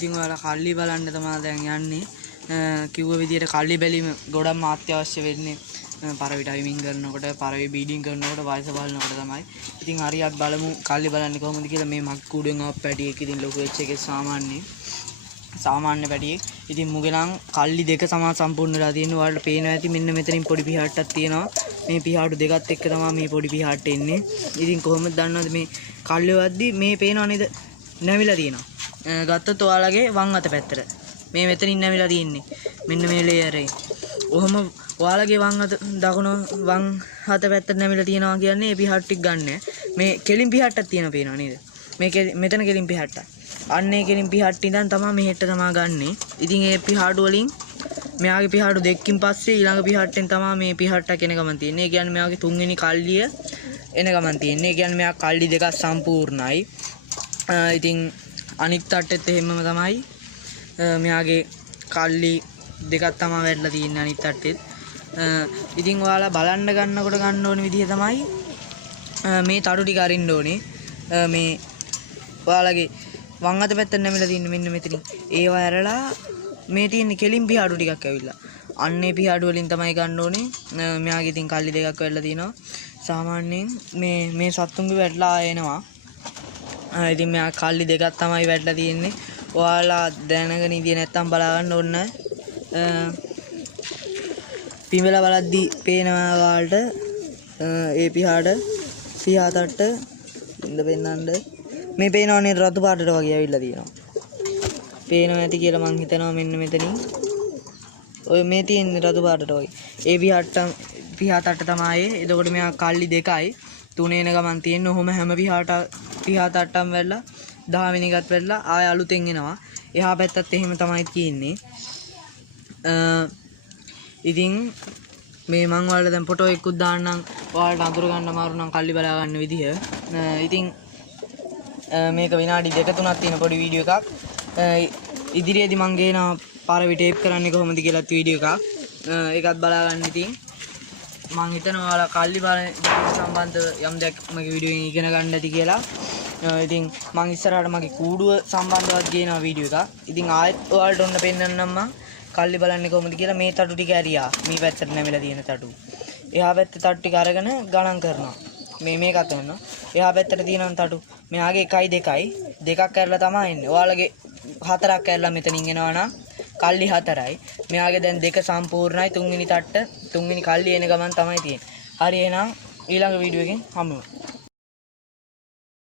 ඉතින් ඔයාලා කල්ලි බලන්න තමයි දැන් යන්නේ. කිව්ව විදියට කල්ලි බැලීම ගොඩක්ම අත්‍යවශ්‍ය වෙන්නේ. පරවි ටයිමින් කරනකොට පරවි බීඩින් කරනකොට වයස බලනකොට තමයි. ඉතින් හරියට බලමු කල්ලි බලන්නේ කොහොමද කියලා. මේ මක් කුඩුවෙන් ආප් පැටියෙක් ඉතින් ලොකු වෙච්ච එකේ සාමාන්‍ය පැටියෙක්. ඉතින් මුගේ නම් කල්ලි දෙක සම්පූර්ණ වෙලා තියෙනවා. ඔයාලට පේනවා ඇති මෙන්න මෙතනින් පොඩි පිහාට්ටක් තියෙනවා. මේ පිහාටු දෙකත් එක්ක තමයි මේ පොඩි පිහාට්ට එන්නේ. ඉතින් කොහොමද දන්නවද මේ කල්ලි වද්දි මේ පේනව නේද? නැවිලා තියෙනවා. ගත්තොත් ඔයාලගේ වම් අත පැත්තට මේ මෙතනින් නැවිලා තියෙන්නේ. මෙන්න මේ ලේයර් එකේ. ඔහොම ඔයාලගේ වම් අත දකුණු වම් අත පැත්තට නැවිලා තියෙනවා කියන්නේ මේ පිහාට්ටික් ගන්න. මේ කෙලින් පිහාට්ටක් තියෙනවා පේනවා නේද? මේ මෙතන කෙලින් පිහාට්ටක්. අන්නේ කෙලින් පිහාට්ටි ඉඳන් තමයි මෙහෙට තමයි ගන්නෙ. ඉතින් මේ පිහාටු වලින් මෙයාගේ පිහාටු දෙකකින් පස්සේ ඊළඟ පිහාට්ටෙන් තමයි මේ පිහාට්ටක් එන ගමන් තියෙන්නේ. ඒ කියන්නේ මෙයාගේ තුන්වෙනි කල්ලිය එන ගමන් තියෙන්නේ. ඒ කියන්නේ මෙයා කල්ලි දෙකක් සම්පූර්ණයි. ඉතින් අනිත් තට්ටෙත් එහෙමම තමයි. මෙයාගේ කල්ලි දෙකක් තමයි වැටලා තියෙන්නේ අනිත් තට්ටෙත්. ඉතින් ඔයාලා බලන්න ගන්නකොට ගන්න ඕනේ විදිහ තමයි මේ තටු ටික අරින්න ඕනේ. මේ ඔයාලගේ වම් අත පැත්තට නැමිලා තියෙන්නේ මෙන්න මෙතනින්. ඒව ඇරලා මේ තියෙන කෙලින් පිහාඩු ටිකක් ඇවිල්ලා. අන්නේ පිහාඩු වලින් තමයි ගන්න ඕනේ. මෙයාගේ ඉතින් කල්ලි දෙකක් වැටලා තිනවා. සාමාන්‍යයෙන් මේ සත්තුන්ගේ වැටලා එනවා. ඉතින් මෙයා කල්ලි දෙකක් තමයි වැටලා තියෙන්නේ. ඔයාලා දැනගෙන ඉඳිය නැත්තම් බලා ගන්න ඕන. පිඹලා බලද්දි පේනවා ඔයාලට ඒ පිහාතට ඉඳ පෙන්නන්න මේ පේනවනේ රතු පාටට වගේ ඇවිල්ලා තියෙනවා. පේනවා ඇති කියලා මං හිතනවා මෙන්න මෙතනින්. ඔය මේ තියෙන රතු පාටට වගේ. ඒ පිහාතට තමයි. එතකොට මෙයා කල්ලි දෙකයි තුනේන ගමන් තියෙන. ඔහොම හැම පිහාතට්ටම් වැල්ලා 10 වෙනි එකත් වැල්ලා ආය අලුතෙන් එනවා. එහා පැත්තත් එහෙම තමයි තියෙන්නේ. ඉතින් මේ මං ඔයාලට දැන් ෆොටෝ එකකුත් දාන්නම්. ඔයාලට අඳුර ගන්න අමාරු නම් කල්ලි බලා ගන්න විදිහ. ඉතින් මේක විනාඩි 2-3ක් තියෙන පොඩි වීඩියෝ එකක්. ඉදිරියේදී මං ගේනවා පාරවි ටේප් කරන්නේ කොහොමද කියලාත් වීඩියෝ එකක්. ඒකත් බලා ගන්න. ඉතින් මං හිතනවා ඔයාලා කල්ලි බලන සම්බන්ධව යම් දෙයක් මගේ වීඩියෝ එකෙන් ඉගෙන ගන්න ඇති කියලා. ඉතින් මං ඉස්සරහට මගේ කූඩුව සම්බන්ධවත් ගේනවා වීඩියෝ එකක්. ඉතින් ආයෙත් ඔයාලට ඔන්න පෙන්නන්නම් මං කල්ලි බලන්නේ කොහොමද කියලා. මේ තටු ටික ඇරියා. මේ පැත්තට නැමිලා තියෙන තටු. එහා පැත්තේ තටු ටික අරගෙන ගණන් කරනවා. මේකත් වෙනවා. එහා පැත්තට තියෙනවා තටු. මෙයාගේ 1 2යි. දෙකක් ඇරලා තමයි එන්නේ. ඔයාලගේ 4ක් ඇරලා මෙතනින් එනවා නම් කල්ලි 4යි. මෙයාගේ දැන් 2 සම්පූර්ණයි. තුන්වෙනි තට්ට තුන්වෙනි කල්ලි එන ගමන් තමයි තියෙන්නේ. හරි එහෙනම් ඊළඟ වීඩියෝ එකෙන් හමු වෙමු.